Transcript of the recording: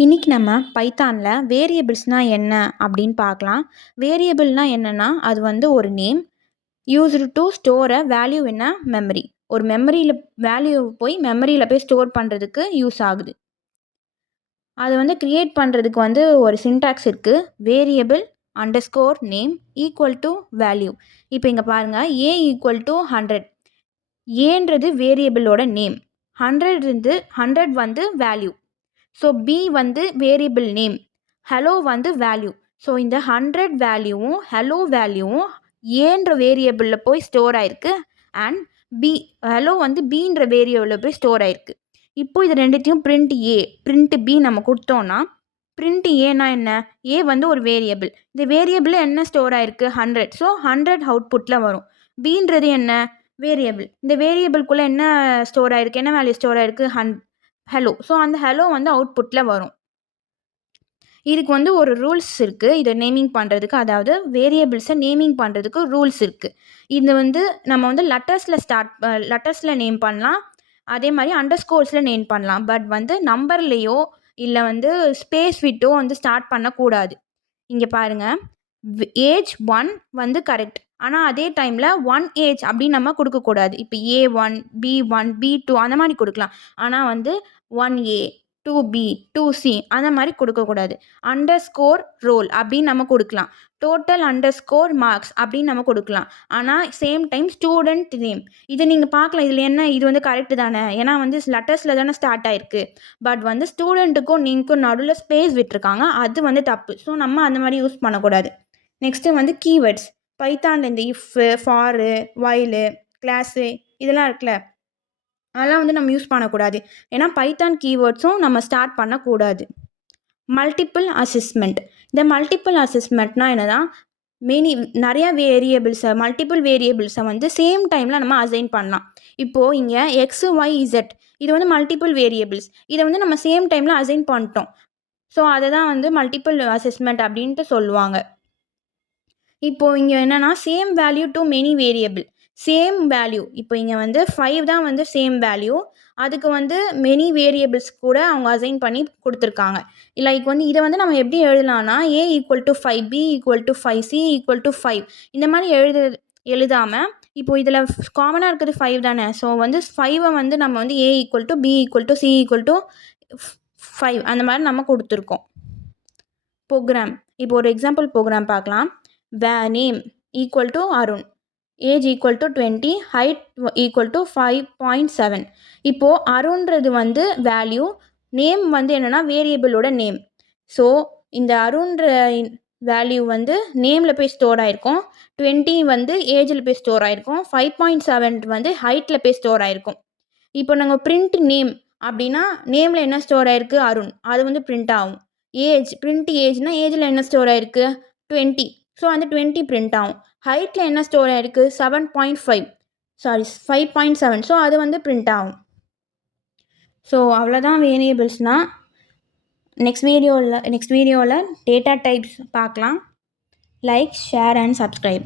இன்னைக்கு நம்ம பைத்தானில் வேரியபிள்ஸ்னால் என்ன அப்படின்னு பார்க்கலாம். வேரியபிள்னால் என்னென்னா அது வந்து ஒரு name used to store a value in a memory. ஒரு மெமரியில் வேல்யூ போய் மெமரியில் போய் ஸ்டோர் பண்ணுறதுக்கு யூஸ் ஆகுது. அது வந்து க்ரியேட் பண்ணுறதுக்கு வந்து ஒரு சின்டாக்ஸ் இருக்குது. Variable underscore name equal to value. இப்போ இங்கே பாருங்கள், ஏ ஈக்குவல் டு 100. ஏன்றது வேரியபிளோட நேம், 100 வந்து வேல்யூ. ஸோ பி வந்து வேரியபிள் நேம், ஹலோ வந்து வேல்யூ. ஸோ இந்த 100 வேல்யூவும் ஹலோ வேல்யூவும் ஏன்ற வேரியபிளில் போய் ஸ்டோர் ஆயிருக்கு. அண்ட் பி ஹலோ வந்து பீன்ற வேரியபிளில் போய் ஸ்டோர் ஆயிருக்கு. இப்போ இது ரெண்டுத்தையும் பிரிண்ட் ஏ பிரிண்ட் பி நம்ம கொடுத்தோன்னா, பிரிண்ட் ஏன்னா என்ன? ஏ வந்து ஒரு வேரியபிள். இந்த வேரியபிளில் என்ன ஸ்டோர் ஆயிருக்கு? 100. ஸோ 100 அவுட்புட்டில் வரும். பீன்றது என்ன? வேரியபிள். இந்த வேரியபிள்குள்ளே என்ன ஸ்டோர் ஆயிருக்கு? என்ன வேல்யூ ஸ்டோர் ஆயிருக்கு? ஹலோ. ஸோ அந்த ஹலோ வந்து அவுட்புட்டில் வரும். இதுக்கு வந்து ஒரு ரூல்ஸ் இருக்குது இதை நேமிங் பண்ணுறதுக்கு. அதாவது வேரியபிள்ஸை நேமிங் பண்ணுறதுக்கு ரூல்ஸ் இருக்குது. இது வந்து நம்ம வந்து லெட்டர்ஸில் நேம் பண்ணலாம். அதே மாதிரி அண்டர்ஸ்கோர்ஸில் நேம் பண்ணலாம். பட் வந்து நம்பர்லேயோ இல்லை வந்து ஸ்பேஸ் விட்டோ வந்து ஸ்டார்ட் பண்ணக்கூடாது. இங்கே பாருங்கள், ஏஜ் 1 வந்து கரெக்ட். ஆனால் அதே டைமில் 1 ஏஜ் அப்படின்னு நம்ம கொடுக்கக்கூடாது. இப்போ A1 B1 B2 அந்த மாதிரி கொடுக்கலாம். ஆனால் வந்து 1A 2B 2C அந்த மாதிரி கொடுக்கக்கூடாது. அண்டர்ஸ்கோர் ரோல் அப்படின்னு நம்ம கொடுக்கலாம். டோட்டல் அண்டர்ஸ்கோர் மார்க்ஸ் அப்படின்னு நம்ம கொடுக்கலாம். ஆனால் சேம் டைம் ஸ்டூடெண்ட் நேம் இது நீங்கள் பார்க்கலாம். இதில் என்ன, இது வந்து கரெக்டு தானே? ஏன்னா வந்து லெட்டர்ஸில் தானே ஸ்டார்ட் ஆயிருக்கு. பட் வந்து ஸ்டூடெண்ட்டுக்கும் நீங்களுக்கும் நடுவில் ஸ்பேஸ் விட்டுருக்காங்க, அது வந்து தப்பு. ஸோ நம்ம அந்த மாதிரி யூஸ் பண்ணக்கூடாது. நெக்ஸ்ட்டு வந்து கீவேர்ட்ஸ். பைத்தானில் இந்த இஃப்பு, ஃபாரு, வைலு, கிளாஸு இதெல்லாம் இருக்குல்ல, அதெல்லாம் வந்து நம்ம யூஸ் பண்ணக்கூடாது. ஏன்னா பைத்தான் கீவேர்ட்ஸும் நம்ம ஸ்டார்ட் பண்ணக்கூடாது. Multiple assessment. இந்த மல்டிபிள் அசஸ்மெண்ட்னா என்னன்னா, நிறையா மல்டிபிள் வேரியபிள்ஸை வந்து சேம் டைமில் நம்ம அசைன் பண்ணலாம். இப்போது இங்கே எக்ஸு ஒய் இசட் இது வந்து மல்டிபிள் வேரியபிள்ஸ். இதை வந்து நம்ம சேம் டைமில் அசைன் பண்ணிட்டோம். ஸோ அதை தான் வந்து மல்டிபிள் அசஸ்மெண்ட் அப்படின்ட்டு சொல்லுவாங்க. இப்போது இங்கே என்னென்னா, same value to many variable. Same value இப்போ இங்கே வந்து 5 தான் வந்து சேம் வேல்யூ. அதுக்கு வந்து மெனி வேரியபிள்ஸ் கூட அவங்க அசைன் பண்ணி கொடுத்துருக்காங்க. லைக் வந்து இதை வந்து நம்ம எப்படி எழுதலாம்னா, A equal to 5 B equal to 5 C equal to 5 இந்த மாதிரி எழுதாமல், இப்போ இதில் காமனாக இருக்கிறது 5 தானே. ஸோ வந்து 5 வந்து நம்ம வந்து A equal to B equal to C equal to 5 அந்த மாதிரி நம்ம கொடுத்துருக்கோம். ப்ரோக்ராம். இப்போ ஒரு எக்ஸாம்பிள் ப்ரோக்ராம் பார்க்கலாம். Name equal to Arun, age equal to 20, height equal to 5.7. இப்போது அருண்றது வந்து வேல்யூ, நேம் வந்து என்னென்னா வேரியபிளோட நேம். ஸோ இந்த அருண்ற வேல்யூ வந்து நேமில் போய் ஸ்டோர் ஆகிருக்கும். 20 வந்து ஏஜில் போய் ஸ்டோர் ஆகிருக்கும். 5.7 வந்து ஹைட்டில் போய் ஸ்டோர் ஆகிருக்கும். இப்போ நாங்கள் பிரிண்ட் நேம் அப்படின்னா, நேமில் என்ன ஸ்டோர் ஆகிருக்கு? அருண். அது வந்து பிரிண்ட் ஆகும். பிரிண்ட் ஏஜ்னால் ஏஜில் என்ன ஸ்டோர் ஆகிருக்கு? 20. ஸோ அந்த 20 பிரிண்ட் ஆகும். ஹைட்டில் என்ன ஸ்டோர் ஆகிருக்கு? 5.7. ஸோ அது வந்து பிரிண்ட் ஆகும். ஸோ அவ்வளோதான் வேரியபிள்ஸ்னால். நெக்ஸ்ட் வீடியோவில் டேட்டா டைப்ஸ் பார்க்கலாம். Like, share and subscribe.